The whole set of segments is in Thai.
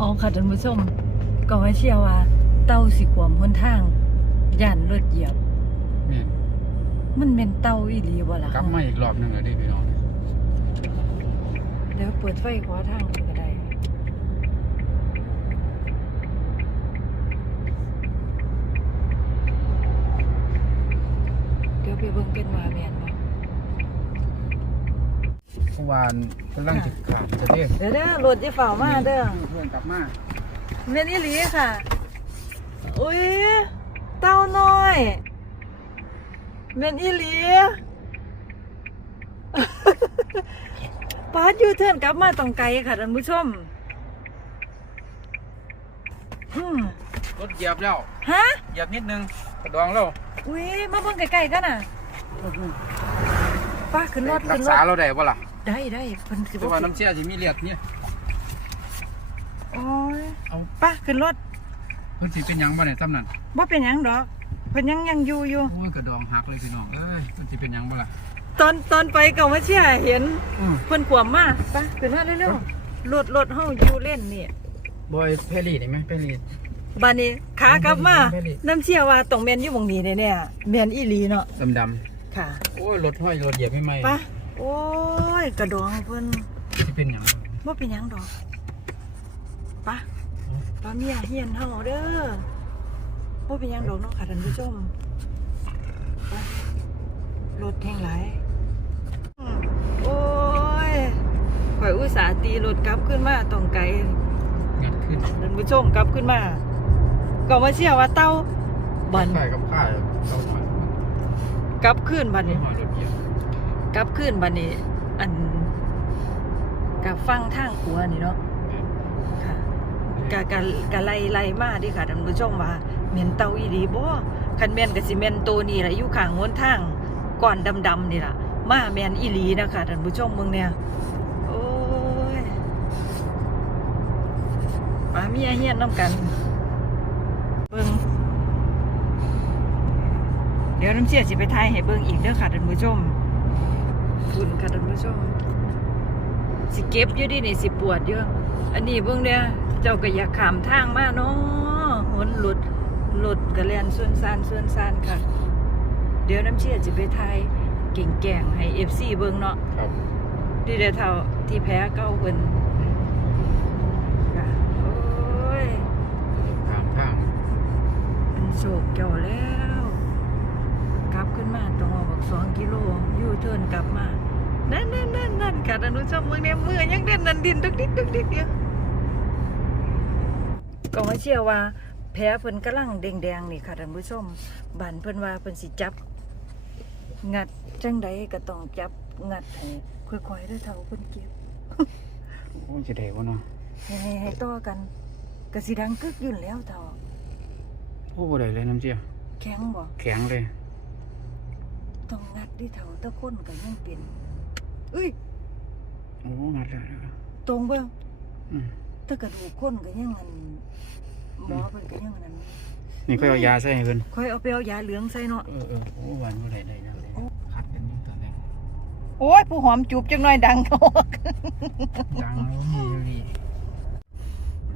อ๋อค่ะท่านผู้ชมก็ว่าเชื่อว่า เต้าสิขวมหนทางย่านรถเหยียบ นี่มันเป็นเต้าอีหลีบ่ล่ะกลับมาอีกรอบหนึงแล้วดิพี่น้องเดี๋ยวเปิดไฟขวาทางกันก็ได้เดี๋ยวไปเบิ่งกันว่าแม่นบ่ เมื่อวานกำลังจะขามจะเรียกเดี๋ยวเด้อรถจะเฝ้ามาเด้อเพื่อนกลับมาแม่นอีหลีค่ะ อุ้ยเต้าน้อยแม่นอีหลีปาดยูเทิร์นกลับมาต้องไกลค่ะท่านผู้ชมอืมรถเหยียบแล้ว ฮะ เหยียบนิดนึงกระดองแล้ว อุ้ยมาเบิ่งใกล้ๆกันน่ะป้าขึ้นรถรัขึ้กนรษาถเราได้ป่ะล่ะ ได้ได้เพิ่นสิเพราะบ่ว่าขึ้นน้ำเชี่ยที่มีเลือดเนี่ยโอ้ยเอาป้าขึ้นรถเพิ่นสิเป็นหยังบ่เนี่ยตำนั้นบ่เป็นหยังดอกเพิ่นยังยังอยู่อยู่โอ้ยกระดองหักเลยพี่น้องเอ้ยเพิ่นสิเป็นหยังบ่ล่ะตอนตอนไปก็มาเชี่ยเห็นอือเพิ่นขวมมาไปขึ้นมาเร็วๆรถรถเฮาอยู่เล่นนี่บอยเพลีนี่ไหมเพลีบัดนี้ขากลับมาไม่ได้ น้ำเชี่ยว่าต้องแม่นอยู่หม่องนี้แน่ๆแม่นอีหลีเนาะดำดำค่ะ ๆโอ้ยรถห้อยรถเหยียบไม่ไหมไป โอ้ย กระดองเพิ่นสิเป็นหยังบ่เป็นหยังดอกไปป้าเมียเฮียนเฮาเด้อบ่เป็นหยังดอกเนาะค่ะท่านผู้ชมไปรถแห่งหลายอืมโอ้ยข่อยอุตส่าห์ตีรถกลับขึ้นมาต้องไกล งัดขึ้นท่านผู้ชมกลับขึ้นมา ก็มาเชื่อว่าเต้าบันค่ายกับค่ายเราหน่อยกลับขึ้นบันนี่นี้หอยรถเหยียบ กลับขึ้นบันนี้ อันกับฟังทางขัวนี่เนาะค่ะกะกะกะไล่ไล่มาดิค่ะท่านผู้ชมว่าเมนเต้าอีดีบ่คันแมนกับสิแมนตัวนี่แหละอยู่ข้างหนทางก่อนดำๆนี่ล่ะ มาแมนอีหลีนะคะท่านผู้ชมเมืองเนี่ยโอ้ยป้าเมียเฮียนน้ำกันเบิ่งเดี๋ยวน้ำเสียสิไปทายให้เบิ่งอีกเด้อค่ะท่านผู้ชม คุณค่ะท่านผู้ชม สิเก็บอยู่ดินี่สิปวดเยอะ อันนี้เบิ่งเนี่ยเจ้าก็อยากขามทางมาเนาะหนหลุดหลุดกระแลนส่วนซานส่วนซานค่ะ เดี๋ยวน้ำเชี่ยจะไปทายเก่งแก่งให้เอฟซีเบิ่งเนาะครับดีเดเท่าที่แพ้เก้าเพิ่นค่ะโอ้ยทางทางเป็นโศกเกี่ยวแล้วกลับขึ้นมาต้องเอาบักสองกิโลยูเทิร์นกลับมา นั่นนั่นนั่นนั่นค่ะท่านผู้ชมเมืองเนี่ยมือยังเด่นนันดินดุกดิกดุกดิกอยู่ก็มาเชื่อว่าแผลเพิ่นกำลังแดงๆนี่ค่ะท่านผู้ชมบันเพิ่นว่าเพิ่นสิจับ งัดจังใดก็ต้องจับงัดให้ค่อยๆเด้วยเท่าเพิ่นเก็บโอ้ยจะได้บ่เนาะให้ให้ให้ต่อกันก็สิดังกึกอยุ่นนแหล้วเท่าโอ้บ่ได้เลยน้ำเชี่ยแข็งบ่แข็งเลย ต้องงัดดิเท่าตะคนก็ยังเป็น เอ้ยโอ้งัดแล้วนะครับตรงเบิ่งอืมถ้ากระดูกคนก็ยังอันหมอเพิ่นก็ยังอันนั้นนี่ก็เอายาใส่ให้เพิ่นค่อยเอาไปเอายาเหลืองใส่เนาะเออเออโอ้วันบ่ได้ได้แล้วคัดกันนี่ตอนแรกโอ้ยผู้หอมจูบจังหน่อยดังเขาดังแล้วมีอยู่ดี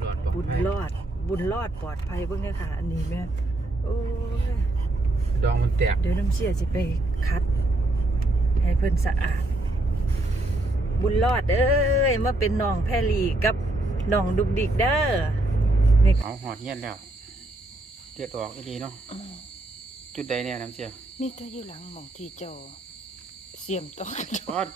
หลอดปลอดบุญภัยรอด บุญรอดปลอดภัยเบิ่งเด้อค่ะ อันนี้แม่โอ้ยดองมันแตก เดี๋ยวน้ำเสียสิไปคัด ให้เพิ่นสะอาด บุญรอดเอ้ยมาเป็นน้องแพรลีกับน้องดุกดิกเด้อนี่เอาหอดเงี้ยนแล้วเลือดออกอีดีเนาะจุดใดเนี่ยน้ำเชี่ยมีแต่อยู่หลังหมองที่เจ้าเสียมต่อกระดูกทอด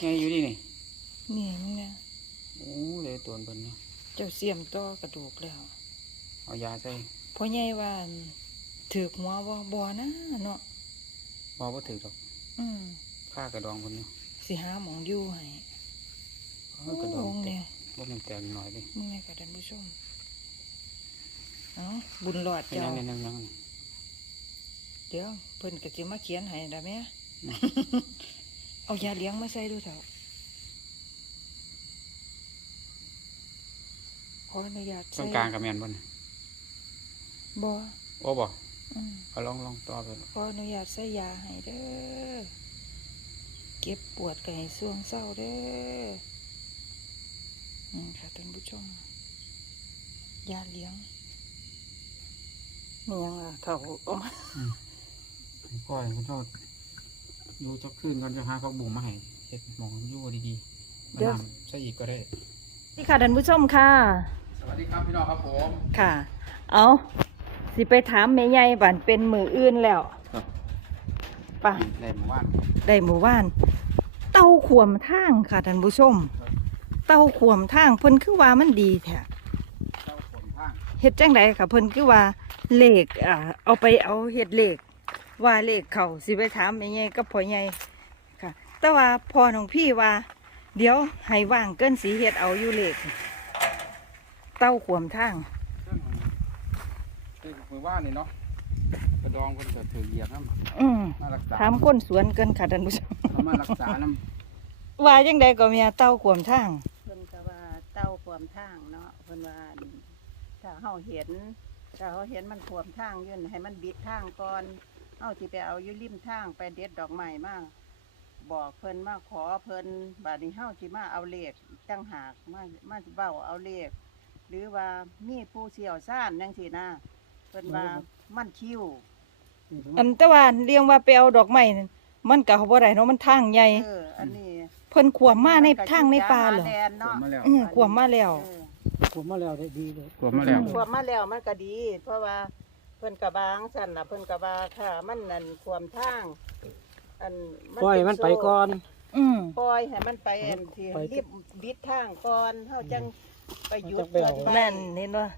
ไงอยู่นี่นี่นี่มึงเนี่ยโอ้เลยตัวเพิ่นเนาะเจ้าเสียมต่อกระดูกแล้วเอายาใส่พ่อใหญ่ว่าอั่นถือกหัวบ่บ่นะเนาะบ่บ่ถือดอกอืมค่ากระดองเพิ่นเนาะ สิหาหมองอยู่ให้เออกระดองโอ้แตเนี่ยกบ่แมันแตกหน่อยดิมึงไงกับท่านผู้ชมเอ้าบุญรอดเป็นเจ้ายังไงยังยังเดี๋ยวเพิ่นก็สิมาเขียนให้ได้แม่เอายาเลี้ยงมาใส่ดูเถอะขออนุญาตต้ใส่นกลางกับแม่นบ่น่ะบ่โอ้บ่อืมเอาลองลองต่อไป ขออนุญาตใส่ยาให้เด้อเก็บปวดก็ให้ส่วงเศร้าเด้ออืมค่ะท่านผู้ชมยาเลี้ยงนี่ยังอะเถ่าเอามาให้ก้อยคุณเจ้าอยู่จักคืนกันจะหาผักบุ้งมาให้เฮ็ดหมองอยู่ดีๆมาน้ำใส่อีกก็ได้นี่ค่ะท่านผู้ชมค่ะ สวัสดีครับพี่น้องครับผมค่ะ เอาสิไปถามแม่ใหญ่บันเป็นมืออื่นแล้ว ครับป่ะได้หมู่บ้านได้หมู่บ้านเต้า ขวมทางค่ะท่านผู้ชม เต้าขวมทางเพิ่นคือว่ามันดีแท้เฮ็ดจังไดค่ะเพิ่นคือว่าเหลขอ่าเอาไปเอาเฮ็ดเหลขว่าเหลขเขาสิไปถามแม่ใหญ่กับพ่อใหญ่ค่ะ แต่ว่าพ่อน้องพี่ว่า เดี๋ยวให้ว่างเกินสีเฮ็ดเอาอยู่เหลขเต้าขวมทางเครื่องคือหมู่านี่เนาะกระดองคนเกิดถือเหยียบน้ำอืมกษาถามคนสวนเกินค่ะท่านผู้ชมมารักษาน้ำ ว่าจังใดก็มีเต้าขวมทาง เพิ่นก็ว่าเต้าความทางเนาะเพิ่นว่าถ้าเฮาเห็นถ้าเฮาเห็นมันขวมทางอยืนให้มันบิดทางก่อนเฮาสิไปเอาอยู่ริมทางไปเด็ดดอกไม้มาบอกเพิ่นมาขอเพิ่นบัดนี้เฮาสิมาเอาเลขจังหากมามาเว้าเอาเลข หรือว่ามีผู้เชี่ยวชาญจังซี่นะเพิ่นว่ามันคิวำอันแต่ว่าเรียงว่าไปเอาดอกไม้นั่นมันก็บ่ได้เนาะมันทางใหญ่ เออ อันนี้เพิ่นขวมมาในทางในป่าเหรอแดนฝนเนาะมาแล้วอือขวมมาแล้วเออผมมาแล้วได้ดีเลยฝนมาแล้วขวบมาแล้วมันก็ดี เพราะว่าเพิ่นกระบางสั่นล่ะเพิ่นกระบาค่ะ มันนั่นความทางอันปล่อยมันไปก่อนอืมปล่อยให้มันไปอันที่ไปรีบบิดทางก่อนเฮาจังไปหยุดจังไปเพิ่เอานไว้แม่นเห็นว่า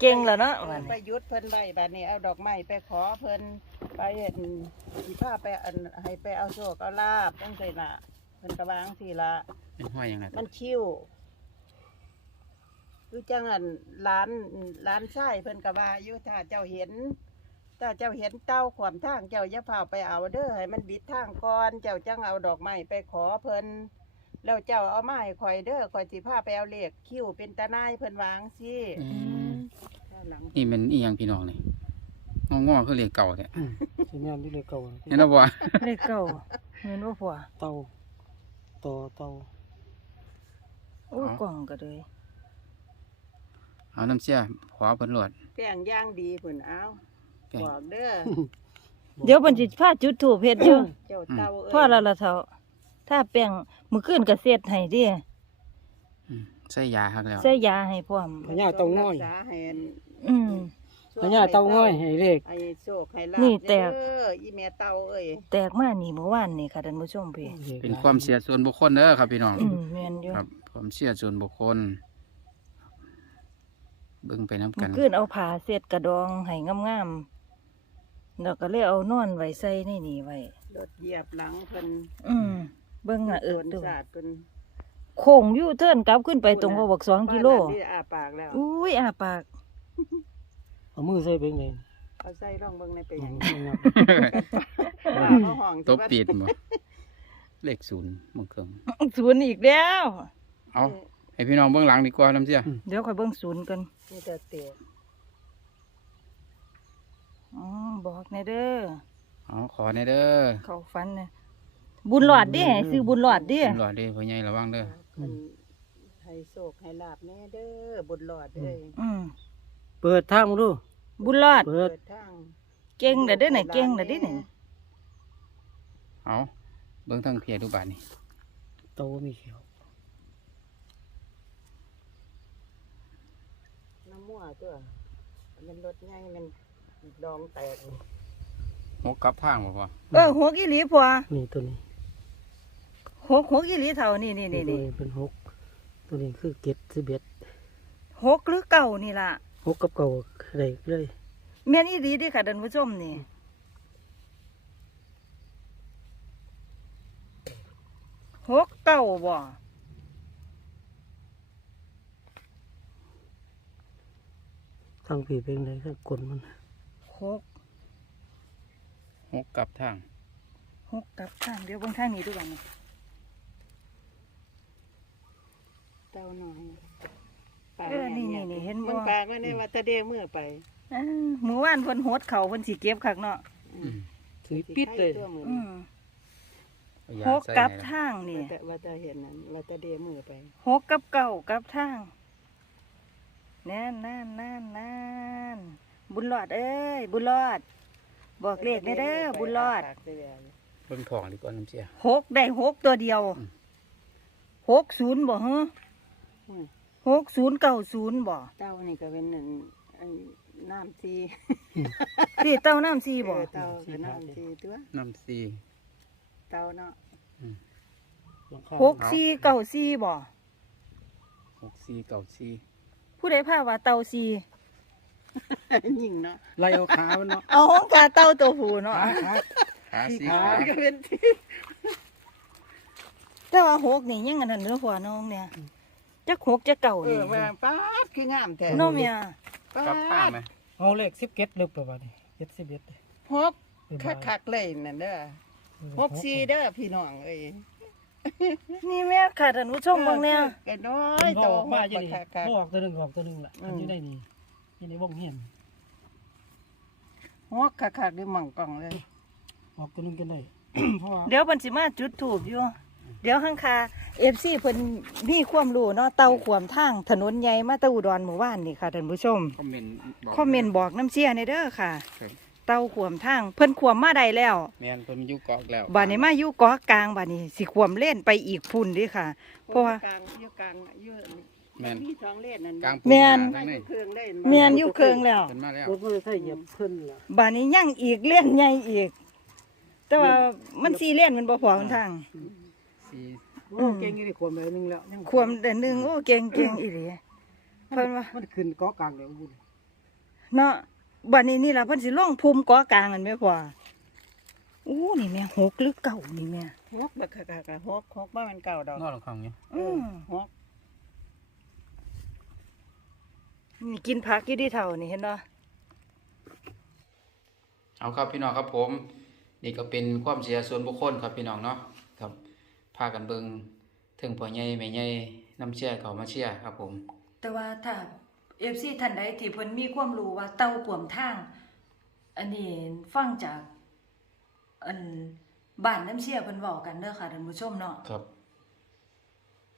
เก่งแล้วเนาะว่าไปนี่หยุดเพิ่นไว้บัดนี้เอาดอกไม้ไปขอเพิ่นไปเฮ็ดสิพาไปอันให้ไปเอาโชคเอาลาบจังซี่ล่ะ เพิ่นกระบางสิล่ะเป็นห้อยยังไงมันคิ้วคือจังอันร้านร้านไส้เพิ่นกะว่าอยู่ถ้าเจ้าเห็นถ้าเจ้าเห็นเต้าขวามทางเจ้าอย่าพาไปเอาเด้อให้มันบิดทางก่อนเจ้าจังเอาดอกไม้ไปขอเพิ่นแล้วเจ้าเอาไม้ข่อยเด้อข่อยสิพาไปเอาเลขคิ้วเป็นตาหนายเพิ่นวาจั่งสิอืมด้านหลังนี่เป็นอีหยังพี่น้องนี่งองอๆคือเรียกเก่าเนี่ยสิแม่นที่เลยเก่าเห็นแล้วบ่ เลขเก้าเห็นว่าผัวเตา ต่อเตาโอ้ยกล่องก็เลยเอาน้ำเชี่ยขวาเพิ่นโหลดแป้งย่างดีเพิ่นเอาแป้งบอกเด้อเดี๋ยวเพิ่นสิพาจุดธูปเฮ็ดอยู่ เจ้าเต้าเอ้ยพ่อละละเท่าถ้าแป้งมื้อคืนก็เสร็จให้เดิอืมใส่ยาฮักแล้ว ใส่ยาให้พร้อมพญาเตาง่อย รักษาให้อันอืม พญาเตาง่อยให้เลขให้โชคให้ลาบนี่แตก เด้ออีแม่เต้าเอ้ยแตกมานี่เมื่อวานนี่ค่ะท่านผู้ชมพี่เป็นความเสียส่วนบุคคลเด้อครับพี่น้อง อืมแม่นอยู่ครับความเชื่อส่วนบุคคล เบิ่งไปน้ำกัเมื่อนคืนเอาผ้าเสร็จกระดองให้งามๆแล้วก็เลยเอานอนไว้ใส่ในนี่ไว้รถเหยียบหลังเพิ่นอืมเบิ่งอะเออโดนดูสาดเพิ่นโค้งอยู่เทิร์นกลับขึ้นไปตรงบ่บอกสองกิโล บ้านนั้นที่อาปากแล้วอุ้ยอาปาก เอามือใส่เบ่งเลยเอาใส่ร่องเบิ่งในไปอืหยังมว่าเขาห้องตัวปิดบ่เลขศูนย์มึงเครื่องศูนย์อีกแล้ว เอาให้พี่น้องเบื้องหลังดีกว่าน้ำเชี่ยเดี๋ยวค่อยเบิ่งศูนย์กันมีแต่เตะอ๋อบอกในเด้อเอาขอในอยเด้อเขาฟันนะบุญหลอดเดิซื้อบุญหลอดเดิรอดเด้อพ่อใหญ่ระวังเด้อเพิ่นให้โชคให้ลาบแน่เด้อบุญหลอดเอ้ยอืม เปิดทางมาดู บุญหลอดเปิดเปิด ทางเก่งเด้อเด้อไหนะเก่งเด้อเด้อนี่เอาเบิ่งทางเพียดูบาดนี่เตามีเขียว น้ำมั่วตัวมันรถใหญ่มันดองแตกหกกลับทางบ่พอเออหัวกี่หลีพัวนี่ตัวนี้หัวหัวกี่หลีเท่านี่นี่นี่ตัวนี่นี้เป็นหก ตัวนี้คือเจ็ดสิบเอ็ดหกหรือเก่านี่ล่ะ หกกับเก่าอะไรเลยแม่นอีหลีเดิค่ะท่านผู้ชมนี่หกเก่าบ่ทางผีเป็นไรก็กลมัน หกหกกลับทางหกกลับทางเดี๋ยวเบิ่งทางนี้ดูกันนี่เต้าน้อย เออนี่นี่นี่เห็นมับ่นปากไว้ในวัดตะเดเมื่อไปอ่าหมู่บ้านเพิ่นโหดเขาเพิ่นสิเก็บคักเนาะอืมถือปิดเลย ตัวมืออืมเอายาหกใส่กลับให้ทางนี่วัดตะวัดตะเห็นนั้นวัดตะเดเมื่อไปหกกับเก่ากับทางนแน่นนั่นนั่นนั่นบุญรอดเอ้ยบุญรอด บอกเลขได้เด้อบุญรอด เบิ่งทองดีกว่าน้ำเชี่ยหกได้หกตัวเดียวอืม หกศูนย์บ่ฮะอืม หกศูนย์เก้าศูนย์บ่เต้านี่ก็เป็นหนึ่งอันน้ำซีที่เต้าน้ำซีบ่เออเต้าก็น้ำซีตัวน้ำซีเต้าเนาะหกซีเก้าซีบ่หกซีเก่าซีผู้ใดพาว่าเต้าซียิงเนาะไล่เอาขามันเนาะเอาของกาเต้าตัวผู้เนาะขาขาขาสีขาก็เป็นที่แต่ว่าหกนี่ยังอันนั้นเนื้อหัวน้องเนี่ย จักหกจักเก่าเอนี่อแม่งป้าดคืองามแท้น้องเมียป้ากับป้าดไหมเอาเลขสิบเก็ดลึกไปบ้านี่เจ็ดสิบเอ็ดหกคักๆเลยนั่นเด้อหกซีเด้อพี่น้องเอ้ยนี่แม่ค่ะท่านผู้ชมเบางเนี่ยแกน้อยมันโตออกหมากอยู่บักนี่คักบ่ออกตัวหนึ่งออกตัวหนึ่งล่ะอืมันมอยู่ในนี่อยู่ในวงเห็นๆหกคักๆด้วยหม่องกล่องเลย ออกตัวหนึ่งกันได้ เพราะว่าเดี๋ยวเพิ่นสิมาจุดถูกอยู่ เดี๋ยวข้างคาเอฟซีเพิ่นมีความรู้เนาะเตาขวมทางถนนใหญ่มาแตะอุดรหมู่บ้านนี่ค่ะท่านผู้ชม คอมเมนต์บอกคอมเมนต์บอกน้ำเชียในเด้อค่ะ ครับเตาขวมทางเพิ่นขวมมาได้แล้ว แม่นเพิ่นอยู่เกาะแล้วบัดนี้มาอยู่เกาะกลางบัดนี้สิขวมเล่นไปอีกพุ่นเดิค่ะ เพราะว่า กลางอยู่กลางอยู่แม่นมีสองเลนนั่นกลางแม่นทั้งอนี้ยู่เครื่องเล่นเมียนอยู่เคืองแล้ว เพิ่นมาแล้วรถมันใช่เหยียบขึ้นล่ะบัดนี้ยังอีกเล่นใหญ่อีก แต่ว่ามันสีเล่นมันบ่พอหนทาง ซีโอ้เก่งอยู่ในขวมไปหนึงแล้วยังขวมแต่หนึงโอ้เก่งเก่งอีหลีเพิ่นว่ามันขึ้นเกาะกลางเลยบุญเนาะบัดนี้นี่ล่ะเพิ่นสิลงภูมิเกาะกลางกันแม่พ่ออู้นี่แม่หกหรือเก่านี่แม่หกบักคักๆหกหกบ้านมันเก่าดอกนอกหลังคองอยู่อืมหกนี่กินผักอยู่ที่เท่านี่เห็นบ่เอาครับพี่น้องครับผม นี่ก็เป็นความเสียส่วนบุคคลครับพี่น้องเนาะครับพากันเบิงถึงพ่อใหญ่แม่ใหญ่น้ำเชี่ยเขามาเชี่ยครับผม แต่ว่าถ้า FC ท่านใดที่เพิ่นมีความรู้ว่าเต้ากวมทาง อันนี้ฟังจากอันบ้านน้ำเชี่ยเพิ่นเว้ากันเด้อค่ะท่านผู้ชมเนาะครับ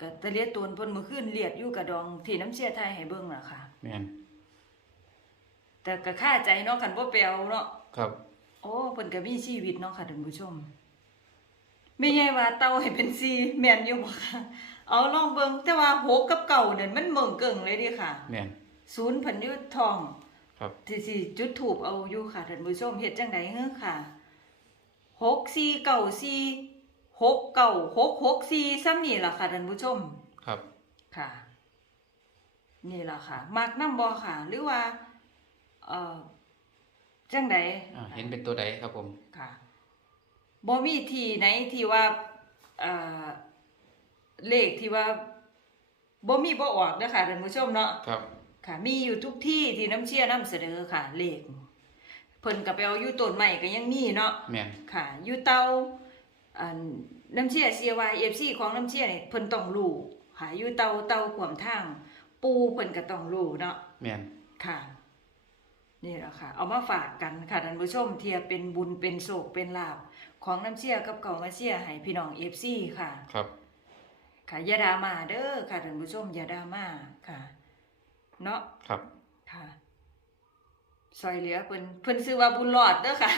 ก็ตะเลียดตนเพิ่นมื้อคืนเลียดอยู่กระดองที่น้ำเชี่ยไทยให้เบิ่งล่ะค่ะ แม่นแต่ก็ค่าใจเนาะคันบ่ไปเอาเนาะครับ โอ้เพิ่นก็มีชีวิตเนาะค่ะท่านผู้ชม ไม่ใช่ว่าเต่าให้เป็นซีแม่นอยู่บ่ค่ะ เอาลองเบิ่งแต่ว่าหกกับเก่าเนี่ยมันเมืองเกิ่งเลยเดิค่ะ แม่น ศูนย์เพันอยุทองครับ ที่สิจุดถูกเอาอยู่ค่ะท่านผู้ชมเฮ็ดจังไดเฮ้อค่ะหกสี่เก่าสี่หกเก่าหกหกสี่ซ้ำนี่ล่ะค่ะท่านผู้ชม ครับ ค่ะ นี่ล่ะค่ะ มักน้ำบ่ค่ะ หรือว่า เอ่อจังไดอ่าเห็นเป็นตัวใดครับผม ค่ะ บ่มีที่ไหนที่ว่าเอ่อเลขที่ว่าบ่มีบ่ออกเด้อค่ะท่านผู้ชมเนาะครับ ค่ะ มีอยู่ทุกที่ที่น้ำเชี่ยน้ำเสนอค่ะ เลขเพิ่นก็ไปเอาอยู่ต้นใหม่ก็ยังมีเนาะแม่นค่ะอยู่เตาอันน้ำเชี่ย CY FC ของน้ำเชี่ยนี่เพิ่นต้องรู้ค่ะอยู่เตาเตาขวมทาง ปูเพิ่นก็ต้องรู้เนาะแม่นค่ะนี่แหละค่ะ เอามาฝากกันค่ะท่านผู้ชมเทียเป็นบุญเป็นโศกเป็นลาบ ของน้ำเชี่ยกับเก่ามาเชี่ยให้พี่น้องเอฟซีค่ะ ครับ ค่ะอย่าดรามาเด้อค่ะท่านผู้ชมอย่าดรามาค่ะ เนาะครับ ค่ะซอยเหลือเพิ่นเพิ่นซื้อว่าบุญรอดเด้อค่ะ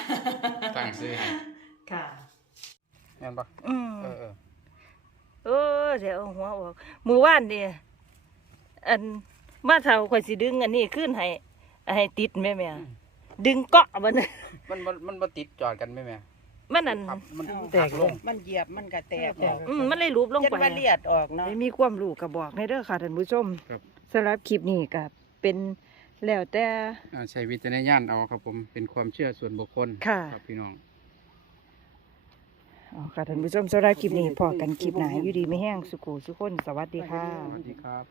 ตั้งซื้อให้ค่ะ แม่นปะอืมเออเออเออเดี๋ยวเอาหัวออกมือว่านนี่อันมาเท่าข่อยสิดึงอันนี้ขึ้นให้ให้ติดแม่แม่ดึงเกาะมัน มันมันมันบ่ติดจอดกันไหมแม่ มันนั่นครับมันแตกลง มันเหยียบมันก็แตกออกอืมมันเลยรูปลงยันไปว่าเลียดออกเนาะ ไม่มีความรู้ก็บอกในเด้อค่ะท่านผู้ชมครับ สำหรับคลิปนี้ก็เป็นแล้วแต่ อ่าใช้วิจารณญาณเอาครับผมเป็นความเชื่อส่วนบุคคลค่ะ ครับพี่น้อง อ๋อค่ะท่านผู้ชมสำหรับคลิปนี้พอกันคลิปหน้าอยู่ดีไม่แห้งสุขุสุขคนสวัสดีค่ะ สวัสดีครับ